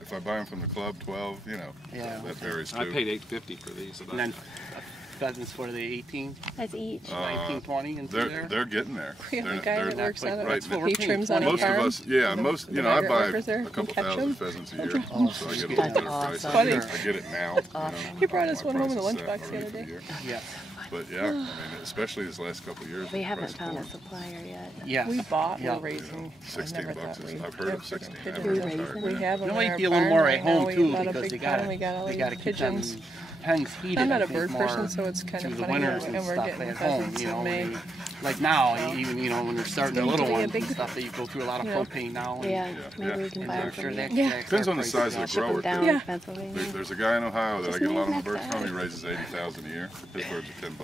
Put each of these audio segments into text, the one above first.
If I buy them from the club, 12, you know, yeah, that varies too. I paid $8.50 for these. And then pheasants for the 18? That's each. 19, 20 and through there? They're getting there. We have a guy that works on right, it. He trims on a most farm. of us, yeah, most, you know, I buy a couple catch thousand them. pheasants a year, so I get a little better price. Funny. I get it now. You know, He brought us my one home in the price is lunchbox set the other already day. for the year. Yeah. But yeah, I mean, especially this last couple of years. We haven't found a supplier yet. Yes. We bought, Yeah. we're raising. I 16 never bucks. thought we'd I've heard of have 16. freaking I've pigeons. heard of We have them You in might our be a little barn more right at now. home We too bought a because big they pond got and we got all they these got to keep them pigeons. pens heated. I'm not I a think, bird more person, so it's kind through of the funny. winters And and we're stuff getting at home. pheasants You know, in May. like now, even when they're starting their little Getting ones to be a and big- stuff, that you go through a lot of Yeah. propane now. And, Yeah, maybe we can and buy I'm them sure from that you. Yeah. Depends on the size of the Ship them grower. down Yeah. to Pennsylvania. There's a guy in Ohio that I His get a lot of name my birds next from. He time. raises 80,000 a year. His birds are $10.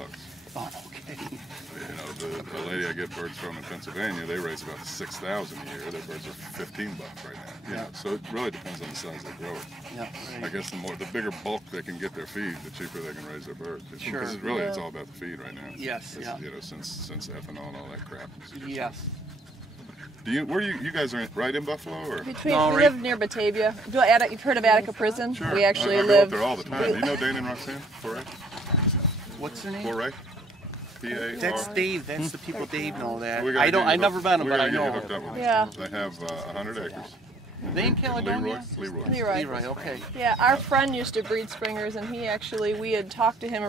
Oh, okay. You know, the lady I get birds from in Pennsylvania, they raise about 6,000 a year. Their birds are $15 right now. You know, so it really depends on the size of the grower. Yeah, I right. guess the bigger bulk they can get their feed, the cheaper they can raise their birds. Sure. Because it's all about the feed right now. Yes, It's, yeah. You know, since ethanol and all that crap. Yes. Do you guys are right in Buffalo or? Between, No, we right- live near Batavia. You've heard of Attica Prison? Sure. We actually I go live. up there all the time. Do you know Dane and Roxanne? Foray? What's the name? Foray? P-A-R. That's Dave. That's the people Dave know that. We gotta I don't. get you I never hooked- met him, we but gotta I get you know. hooked up with them. Yeah. They have 100 acres. They in In Caledonia? Leroy. Leroy. Leroy. Okay. Yeah, our friend used to breed springers, and we had talked to him.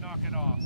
Knock it off.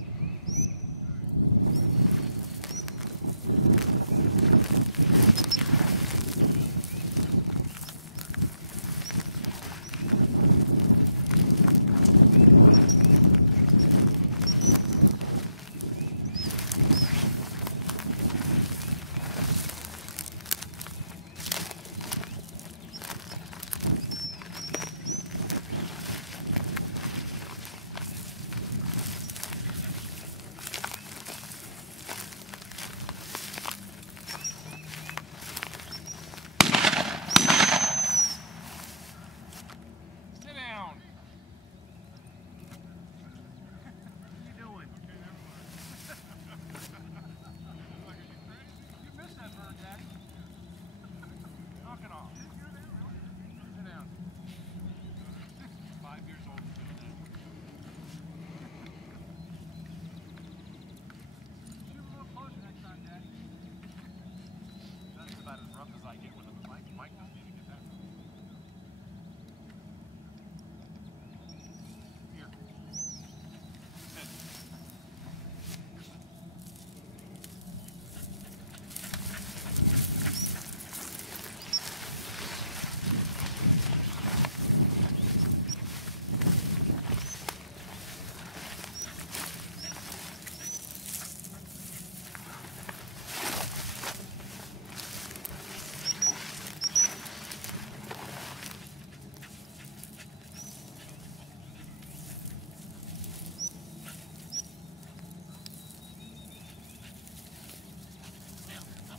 Sit down. What are you doing? You missed that bird, Jack. Knock it off. Sit down. 5 years old. Shoot a little closer next time, Jack. That's about as rough as I get with a mic. Mike doesn't even get that. Here. Sit.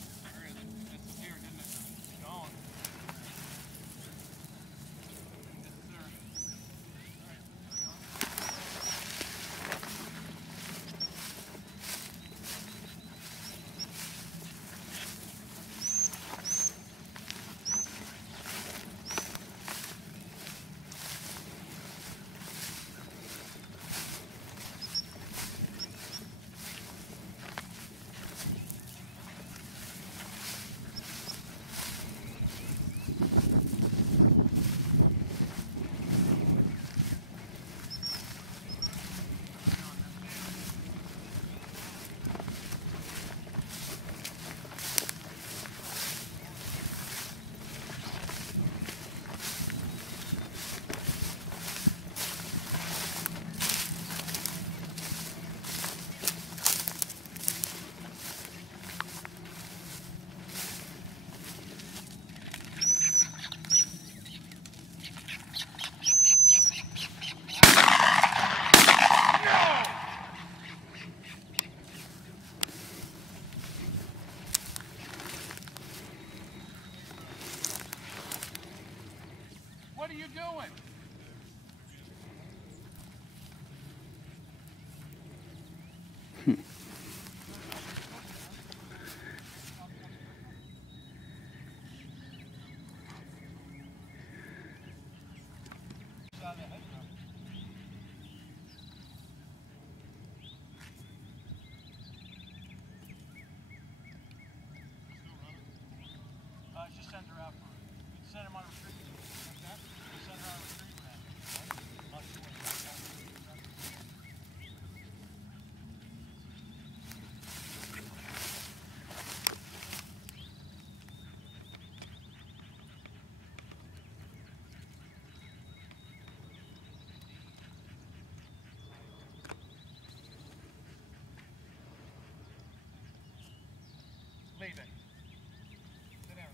Disappeared, didn't it? Gone. Yes, sir. What are you doing? out of the hedgerow. Just send her out for it. Send him on a retreat. Like that? Send her on a retreat for that. Unless you want to back out. Leave it. Sit down.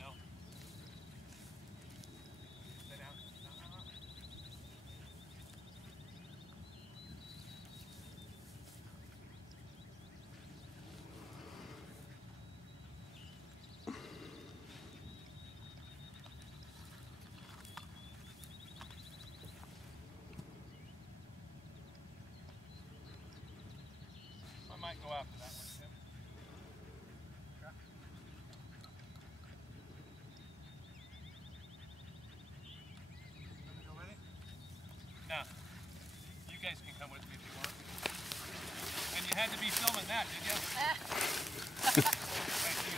No. Sit down. I might go after that one, Tim. Okay. Gonna go with it? No. You guys can come with me if you want. And you had to be filming that, did you? Thank you.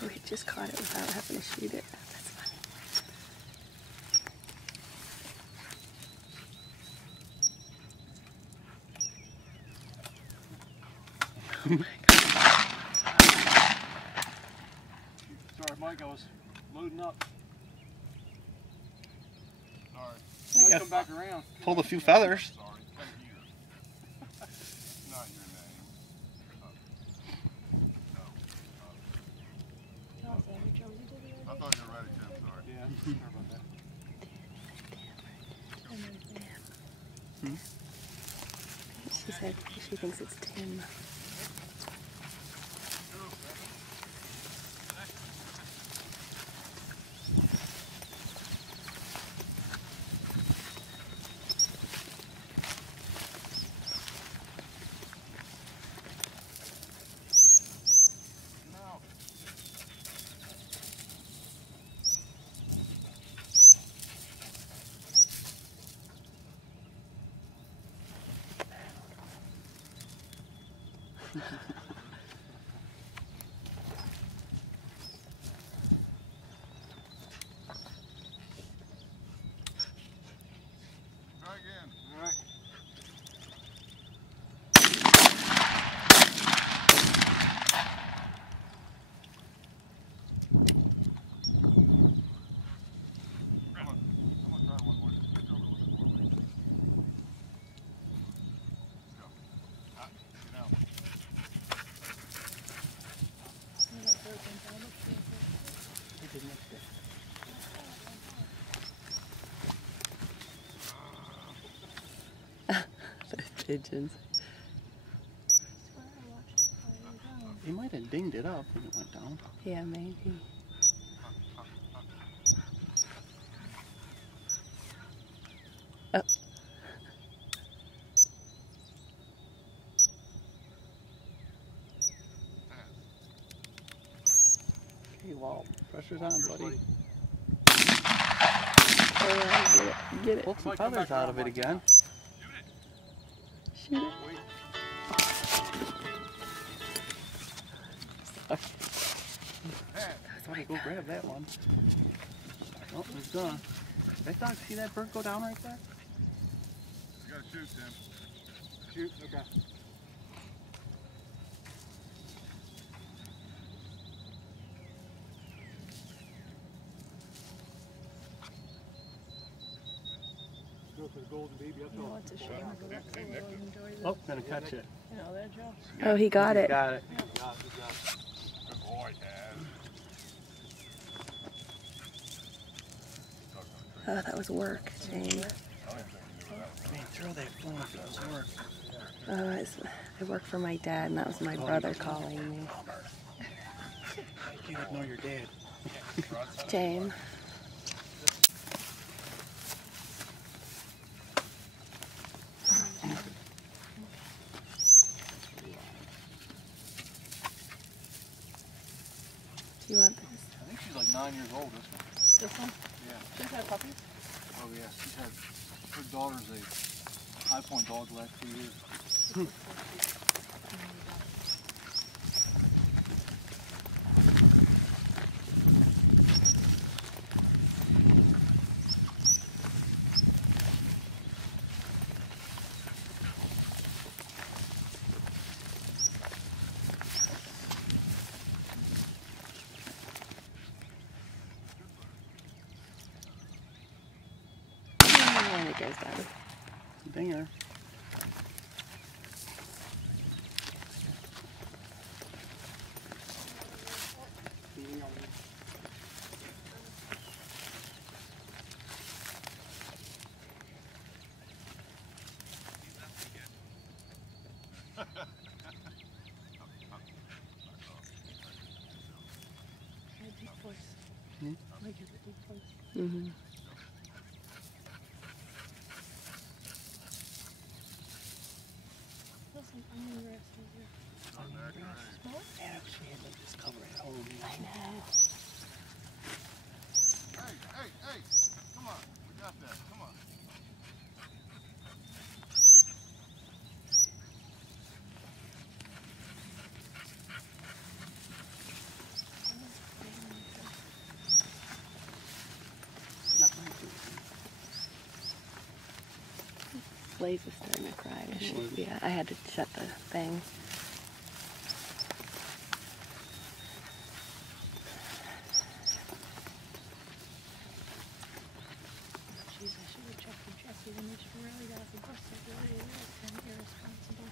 Oh, we just caught it without having to shoot it. That's funny. Oh my God. Sorry, Mike, I was loading up. Sorry. I Might come back around. Pulled a few feathers. Sorry. Thank you. Not your name. No. I thought you were ready, Tim. Sorry. Yeah. Sorry about that. She said she thinks it's Tim. No. Try again. All right. I'm gonna try one more. Just pitch over a little bit more. Let's go. Get out. Pigeons. He might have dinged it up when it went down. Yeah, maybe. Oh. Okay, well, pressure's on, buddy. Oh, yeah, get it. Get it. Pull some feathers out of it again. Shoot it. Gotta go grab that one. Oh, it's done. Right dog, see that bird go down right there? You gotta shoot, Tim. Shoot, okay. Go for the golden baby. That's You know, all. it's a shame to let someone enjoy this. Oh, gonna catch it. You know that, Joe? Oh, he got it. Got it. Good job, good job. Good boy, Dad. Oh, that was work, Jane. I don't even think we knew where that was. Man, throw that phone if it doesn't work. I work for my dad, and that was my brother calling me. You would know your dad. James. Do you want this? I think she's like 9 years old, this one. This one? Yeah. She's had puppies? Oh yeah, she's had, her daughter's a High Point dog the last 2 years. And it goes down. Dinger. Mm-hmm. Yeah, she had to just cover it home. I know. Hey, come on. We got that. Come on. Not my food. Blaze is starting to cry. Yeah, I had to shut the thing. Jeez, I should have checked with Jesse when you really got the bus. It really is kind of irresponsible.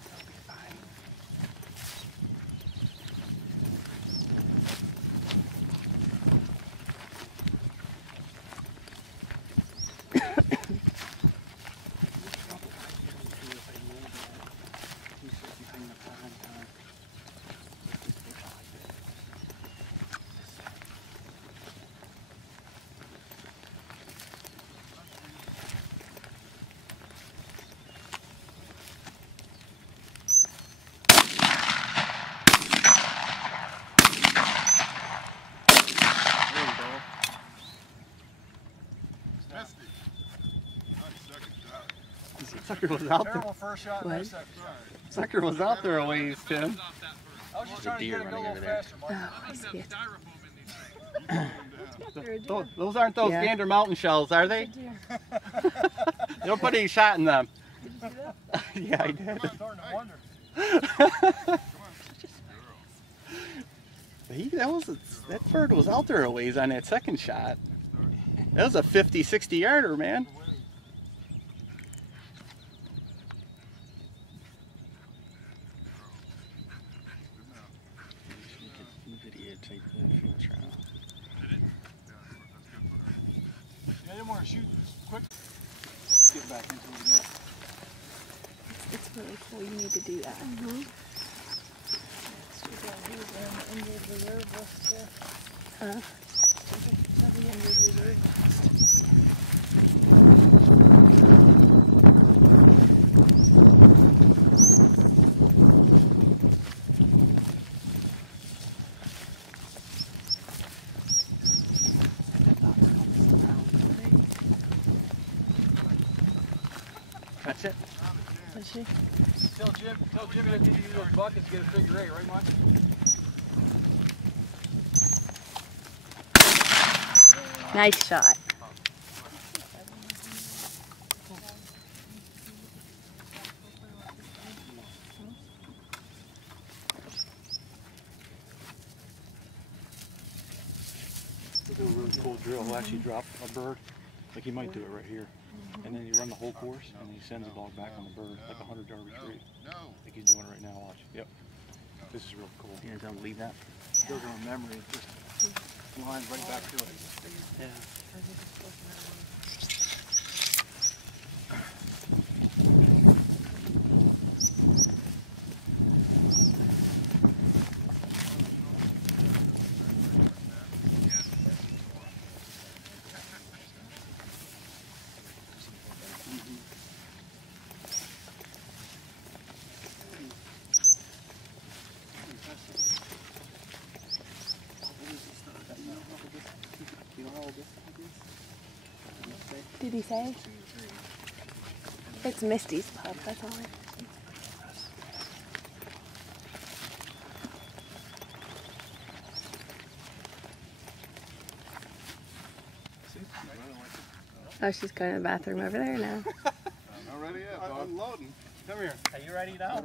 Sucker was out there. Terrible first shot. What? Nice second shot. Sucker was out there a ways, Tim. I was just trying to get it go a little faster, Mike. Oh, I see it. Those aren't those Yeah. Gander Mountain shells, are they? Deer. You don't put any shot in them. Did you see that? Yeah, I did. I'm starting to wonder. That bird was out there a ways on that second shot. That was a 50, 60 yarder, man. Videotape that if you try. Yeah, I didn't want to shoot quick. Get back into it again. It's really cool. You need to do that. Mm-hmm. He was on the injured reserve list too. Huh? He's on the injured reserve list. That's it. Is she? Tell Jimmy that you use those buckets to get a figure eight, right, Mike? Nice shot. We'll do a really cool drill. We'll actually drop a bird, like he might do it right here. And then you run the whole course, and he sends the ball back on the bird, like a 100-yard retreat. Like he's doing it right now, watch. Yep. This is real cool. You don't leave that. It goes on memory. It just lines right back to it. Yeah. did he say? It's Misty's pup, that's all. Oh, she's going to the bathroom over there now. Not ready yet, Bob. Unloading. Come here. Are you ready now?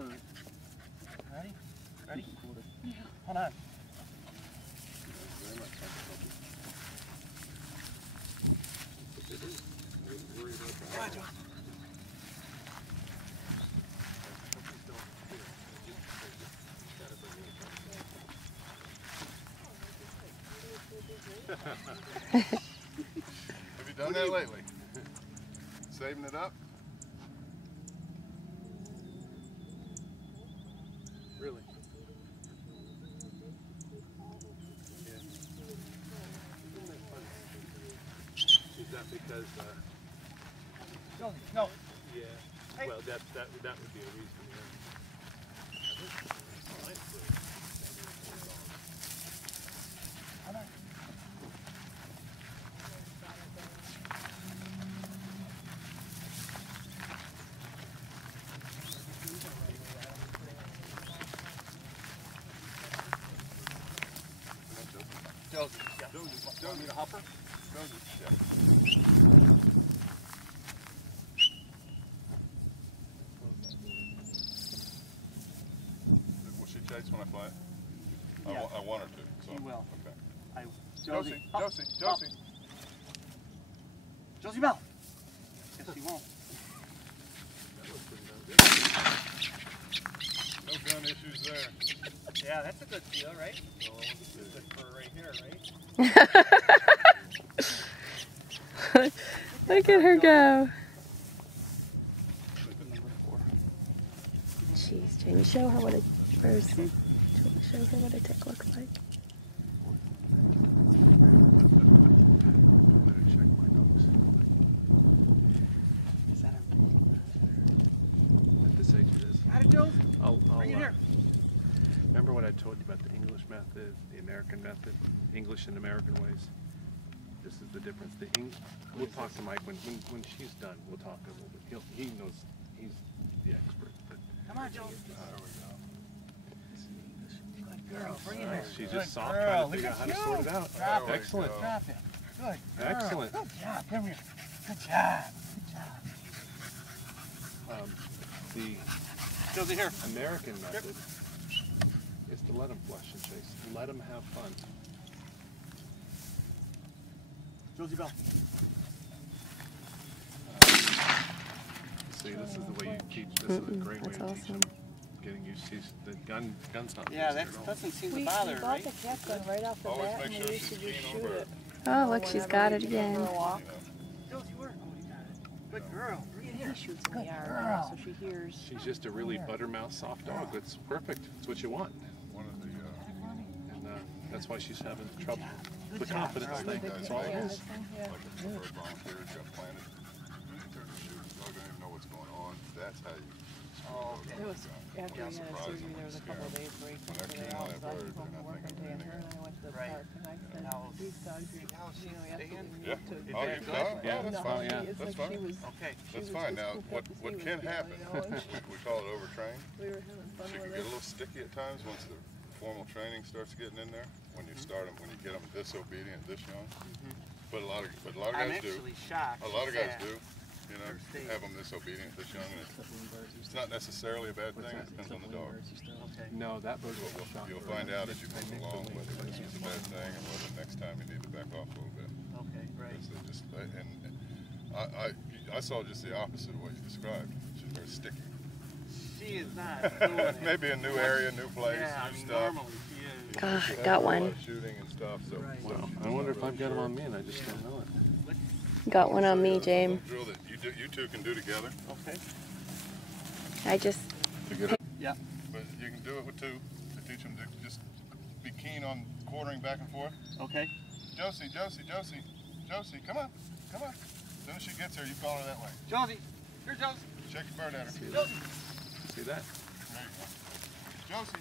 Ready? Ready? Hold on. Have you done that lately? Saving it up? Really? Is that because, No. yeah, Hey. well, that would be a reason, Josie. Josie, need a hopper? Will she chase when I fly it? Yeah. I want her to. So. She will. Okay. Josie. Josie. Josie Bell. Yes, she won't. No gun issues there. Yeah, that's a good deal, right? Good for right here, right? Look at her go. Jeez, Jamie, show her what a show her what a tick looks like. At this age it is. Got it, Josie? I'll Bring it here. remember what I told you about the English method, the American method, English and American ways? This is the difference. We'll talk to Mike when she's done. We'll talk a little bit. He knows, he's the expert. But, Come on, Josie. There we go. Good girl. Bring it here. she's Good just soft girl. trying to Look figure at out how to you. sort it out. Drop it. Excellent. Drop it. Good girl. Excellent. Good job. Come here. Good job. The Josie, here. American method is to let them flush and chase. Let them have fun. Josie Bell. See, this is the way you teach. This is a great way That's to teach awesome. them. Getting used to the gun's not Yeah, used that at all. doesn't seem to We bother her, bought right? the cat gun right off the Always bat, make and sure we used she's to just keen shoot over it. Oh, look, she's got it For again. a walk. Josie, where? Oh, you got it. Good girl. Bring it He here. shoots in the yard now, so she hears. She's just a really buttermouth soft dog. That's perfect. That's what you want. One of the And that's why she's having trouble. The Good job, confidence girl. thing. That's all it Yeah, is. this thing, yeah. like a preferred volunteer got planted. And they turn to shoot. The dog don't even know what's going on. That's how you. Oh, okay. It was after he had a surgery. There was a couple of days where he When they're couldn't keen get on out. that So I bird, came home they're from not work one thinking day and of her and I went to the Right. park and I said, Now, these dogs, see how you know, she's after staying? we Yeah. moved to Oh, you good? done? Yeah, Oh, that's no, fine. yeah. It's That's like fine. she was. Okay. She That's was fine. just Now, cooped what up as what he can was, happen? you know, and We call it overtrained. we were having fun She can with get a it. little sticky at times once the formal training starts getting in there. When you start them, when you get them disobedient this young. But a lot of I'm guys do. actually shocked. A lot of she's guys sad. do. You know, Understand. have them disobedient this young, and it's not necessarily a bad thing. It depends on the dog. Okay. No, that bird will shock You'll her. find out as you move along whether this is a bad thing and whether next time you need to back off a little bit. Okay, right. Because they just I saw just the opposite of what you described. She's very sticky. She is not doing it. Maybe a new area, new place, Yeah, I new mean, stuff. normally she is. Ah, She has got a lot one. of shooting and stuff. So, Right. so Wow. she's I wonder not if I've got really them on sure. me and I just don't know it. Got one on me, James. Drill that you two can do together. Okay. I just To get it. Yeah. But you can do it with two to teach them to just be keen on quartering back and forth. Okay. Josie, come on. As soon as she gets here, you call her that way. Josie. Here, Josie. Shake your bird at her. Josie. See that? There you go. Josie.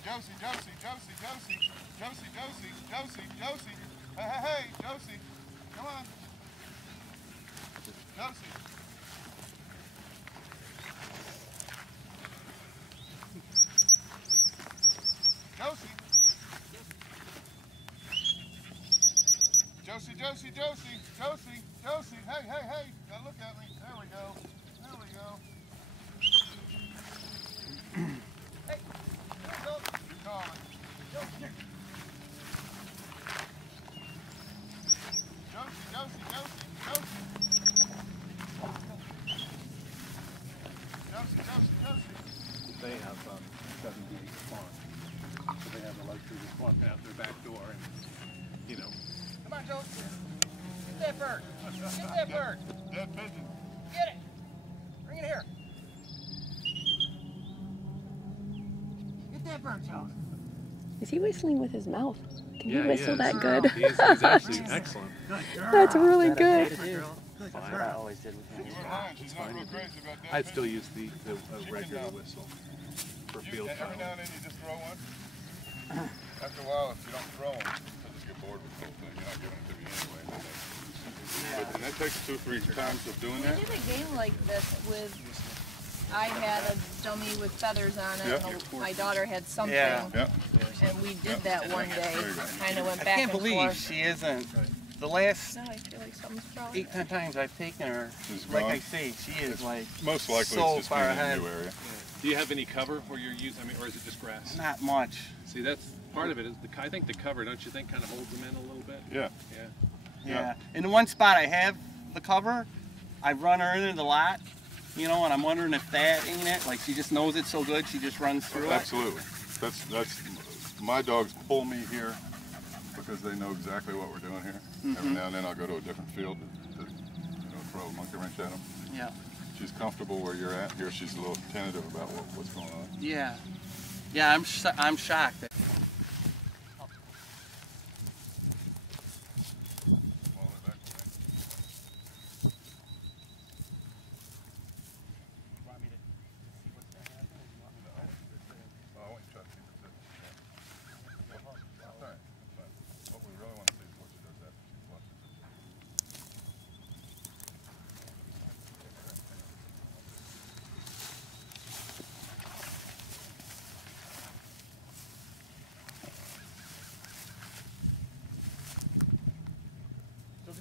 Hey, Josie. Come on. Josie, hey, now look at me. There we go. Hey, there we go. You're calling. Josie. They have 78 farms. So they have the luxury to just walk out their back door and, you know. Come on, Josie. Get that bird. Get that bird. Dead pigeon. Get it. Bring it here. Get that bird, Josie. Is he whistling with his mouth? Can he Yeah, whistle is. that good? He's actually excellent. That's really good. That's what I always did with him. She's not real crazy about dead I'd still pigeons. use the regular whistle for field Every trial. now and then you just throw one. After a while, if you don't throw them, they'll just get bored with the whole thing. You're not giving it to me anyway. And that takes 2 or 3 times of doing that. We did a game like this with, I had a dummy with feathers on it, Yep. and my daughter had something, Yeah. and we did that one day. There you go. Kind of went I back can't and believe forth. she isn't. The last No, I feel like something's probably. 8, 10 times I've taken her, She's like gone. I say, she is like Most likely so it's just far being in ahead. a new area. Do you have any cover where you're using, or is it just grass? Not much. See, that's part of it. Is I think the cover, don't you think, kind of holds them in a little bit? Yeah. Yeah. Yeah. In the one spot I have the cover, I run her into the lot, you know, and I'm wondering if that ain't it. Like she just knows it so good, she just runs through it. Absolutely. That's my dogs pull me here because they know exactly what we're doing here. Every now and then I'll go to a different field to throw a monkey wrench at them. Yeah. She's comfortable where you're at. Here she's a little tentative about what's going on. Yeah. Yeah, I'm shocked.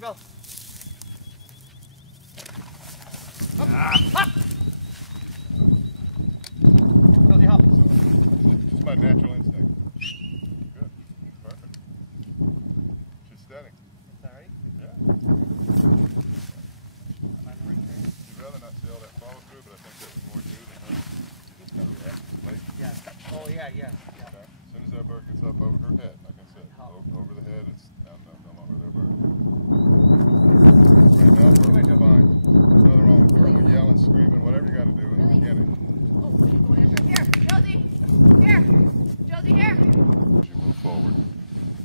Go. Rosie, hop. Just my natural instinct. Good. Perfect. She's steady. Sorry. Yeah. You'd rather not see all that follow through, but I think that was more you than her. Yeah. Oh yeah, yeah. Okay. As soon as that bird gets up over her head, like I said, over the head, it's no longer their bird. Right now, bird is fine. There's nothing wrong with her. Yelling, screaming, whatever you got to do in the beginning. Oh, what are you going after? Here, Josie. Here, Josie. Here. As you move forward,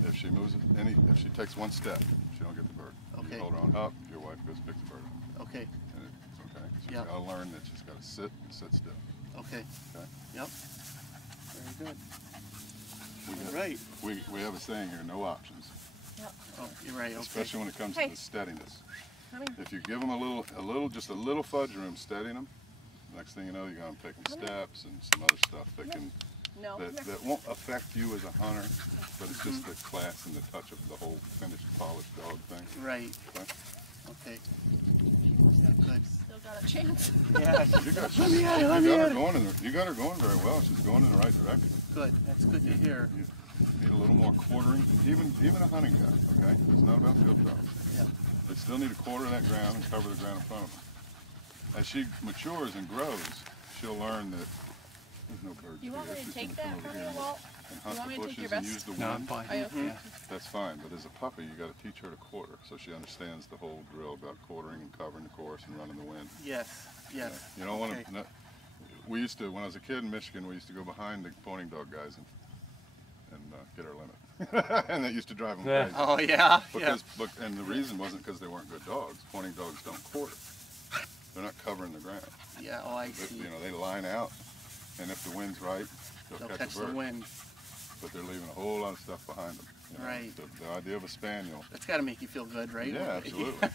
if she takes one step, she don't get the bird. Okay. You hold her on up, your wife goes pick the bird up. Okay. Okay. She's Yep. got to learn that she's got to sit and sit still. Okay. Okay. Yep. Very good. Right. We have a saying here: no options. Oh, you're right. Okay. Especially when it comes Hey. to the steadiness. Come here. If you give them just a little fudge room steadying them, next thing you know, you're going to pick them steps and some other stuff that can No. that won't affect you as a hunter, but it's just the class and the touch of the whole finished, polished dog thing. Right. Okay? Okay. Yeah, good. Still got a chance. Yeah. You got, Let me at it. you got her going very well. She's going in the right direction. Good. That's good to hear. You need a little more quartering, even a hunting guy. Okay, it's not about field trials. Yeah. They still need to quarter that ground and cover the ground in front of them. As she matures and grows, she'll learn that there's no birds You want here. me to She's take gonna that come from over you, here Walt? and You hunt want the me to take your bushes and vest? use the No, I'm wind. fine. Are you okay? That's fine, but as a puppy, you got to teach her to quarter, so she understands the whole drill about quartering and covering the course and running the wind. Yes. Yes. You don't want Okay. to. We used to, when I was a kid in Michigan, we used to go behind the pointing dog guys and get our limit, and that used to drive them crazy. Oh yeah. Because, and the reason wasn't because they weren't good dogs. Pointing dogs don't quarter. They're not covering the ground. Yeah. Oh, I But, see. they line out, and if the wind's right, They'll they'll catch catch a the bird. wind. But they're leaving a whole lot of stuff behind them. You know, Right. The idea of a spaniel. That's got to make you feel good, right? Yeah, absolutely.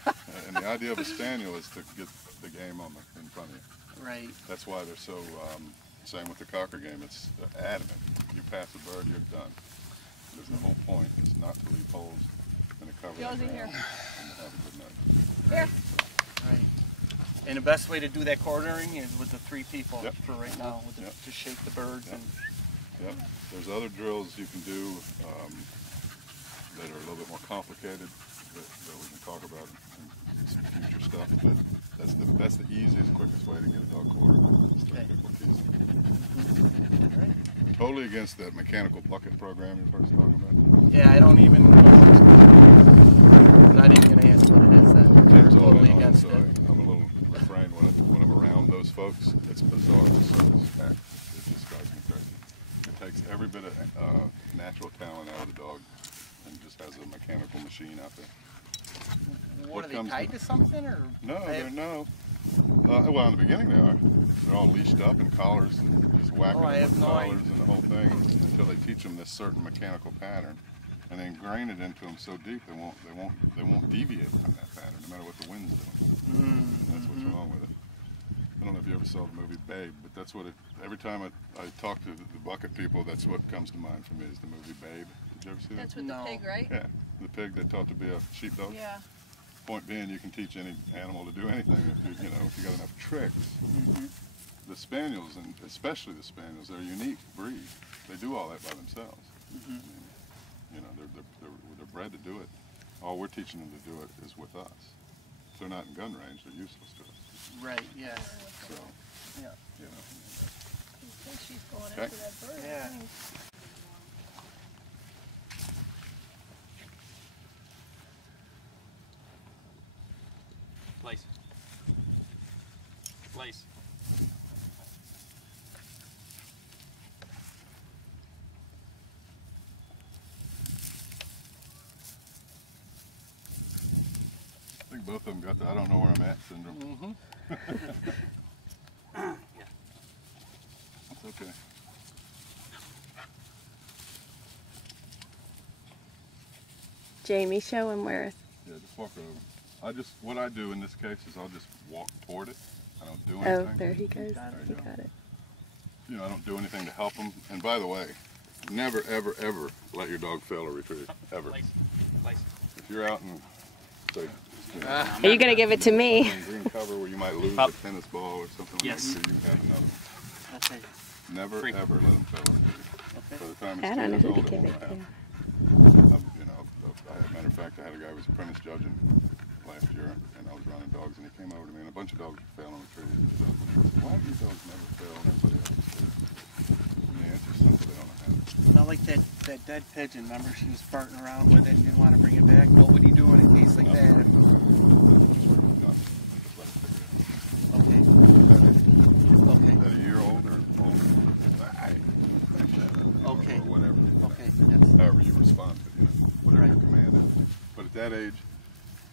And the idea of a spaniel is to get the game in front of you. Right. That's why they're so, same with the cocker game, it's adamant. You pass a bird, you're done. Because the whole point is not to leave holes in the cover of the ground and have a good night. Here. Right. And the best way to do that quartering is with the 3 people Yep. for right now, with Yep. to shake the birds. Yep. And Yep. There's other drills you can do that are a little bit more complicated that we can talk about in some future stuff, but that's the easiest, quickest way to get a dog quartered. Okay. Totally against that mechanical bucket program you were first talking about. Yeah, I don't even know. I'm not even going to ask what it is then. They're Tim's all totally in on it, against so it. I'm a little refrained when I'm around those folks. It's bizarre. The service pack. It just drives me crazy. It takes every bit of natural talent out of the dog and just has a mechanical machine out there. What are they tied to something or? No, no. Well, in the beginning they are. They're all leashed up in collars and just whacking them with collars and the whole thing until they teach them this certain mechanical pattern, and they ingrain it into them so deep they won't deviate from that pattern no matter what the wind's doing. That's what's wrong with it. I don't know if you ever saw the movie Babe, but that's what it. Every time I talk to the bucket people, that's what comes to mind for me is the movie Babe. Did you ever see that? That's with the pig, right? Yeah, the pig they taught to be a sheepdog. Yeah. Point being, you can teach any animal to do anything if you got enough tricks. The spaniels, and especially the spaniels, they're a unique breed. They do all that by themselves. I mean, you know, they're bred to do it. All we're teaching them to do it is with us. If they're not in gun range, they're useless to us. Right. Yeah. So, Yeah. you know. I think she's going Okay. after that bird. Yeah. Place. Place. I think both of them got the I don't know where I'm at syndrome. That's okay. Jamie, show him where. Yeah, just walk over. What I do in this case is I'll just walk toward it. I don't do Oh, anything. there he goes. Got He got it. You know, I don't do anything to help them. And by the way, never, ever, ever let your dog fail a retrieve. Ever. Place. Place. If you're out in, say, Are you gonna give it to me? in green cover where you might lose Up. a tennis ball or something Yes. like that, you have another one. Okay. Never, Free. ever let them fail a retrieve. By the time I it's 2 don't know years who to old, it give won't it to. happen. You know, matter of fact, I had a guy who was apprentice judging last year, and I was running dogs, and he came over to me, and a bunch of dogs were failing retrieves and stuff. And he said, why do you dogs never fail and everybody else do? And the answer's simple, they don't know how to. Not like that dead pigeon. Remember, she was farting around with it and didn't want to bring it back. What would you do when it tastes like that? Just let it figure it out. Okay. Okay. Is that a year old or older? Okay. Or whatever. you know, Okay. Yes. However you respond to it, whatever your Right. command is. But at that age,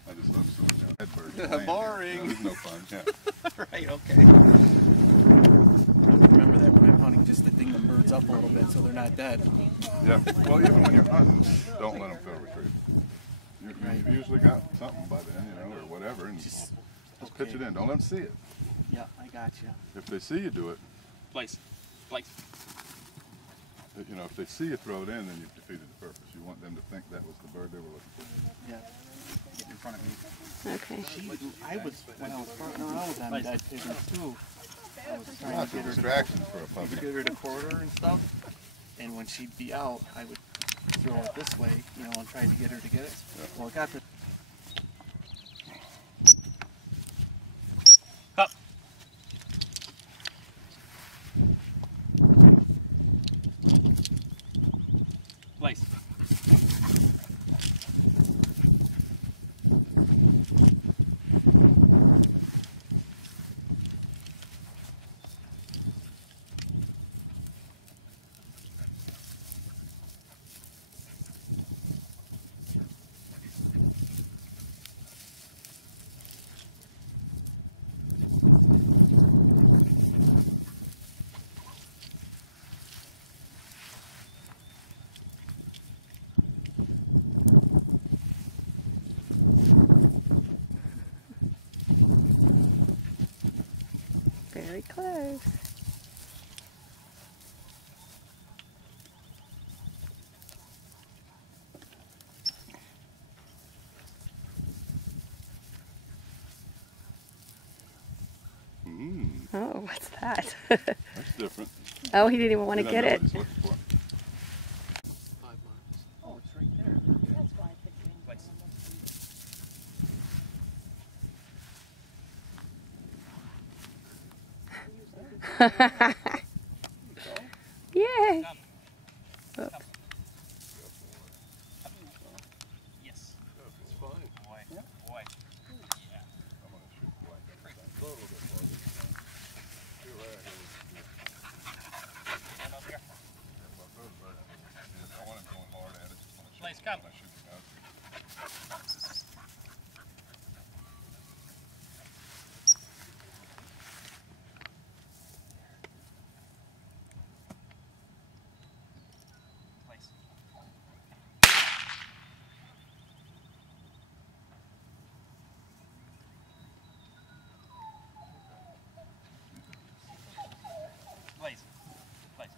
I just love swimming down. That bird. Boring. It's no fun. Yeah. Right. Okay. Remember that when I'm hunting, just to ding them birds up a little bit so they're not dead. Yeah. Well, even when you're hunting, don't let them fail retrieve. You've usually got something by then, you know, or whatever, and just pitch it in. Don't let them see it. Yeah, I got you. If they see you do it, Place. Place. you know, if they see you throw it in, then you've defeated the purpose. You want them to think that was the bird they were looking for. Yeah. Get in front of me. Okay. I was when I was farting around with them dead pigeons too. I was trying Lots to of get her distractions for a to puppy. get her to quarter and stuff. And when she'd be out, I would throw it this way, you know, and try to get her to get it. Well, it got to. Up. Place. Very close. Oh, what's that? That's different. Oh, he didn't even want to You get don't know it. what he's looking for. 5 miles. Oh, it's right there. That's why I picked it. Place. Yay! Come. Oops. Come. Yes. It's fine. Boy. Yeah. Boy. Yeah. I'm going to shoot black. A little bit more. You're right. One up here. I want him going hard at it. Just want to Blaze, shoot come. when I shoot the gun. Place. Place. Place.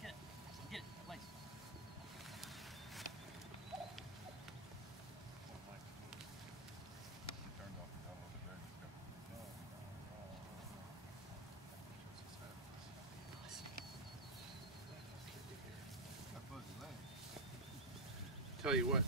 Get it. Get it. Place. Turned off the gun a little bit there. Tell you what.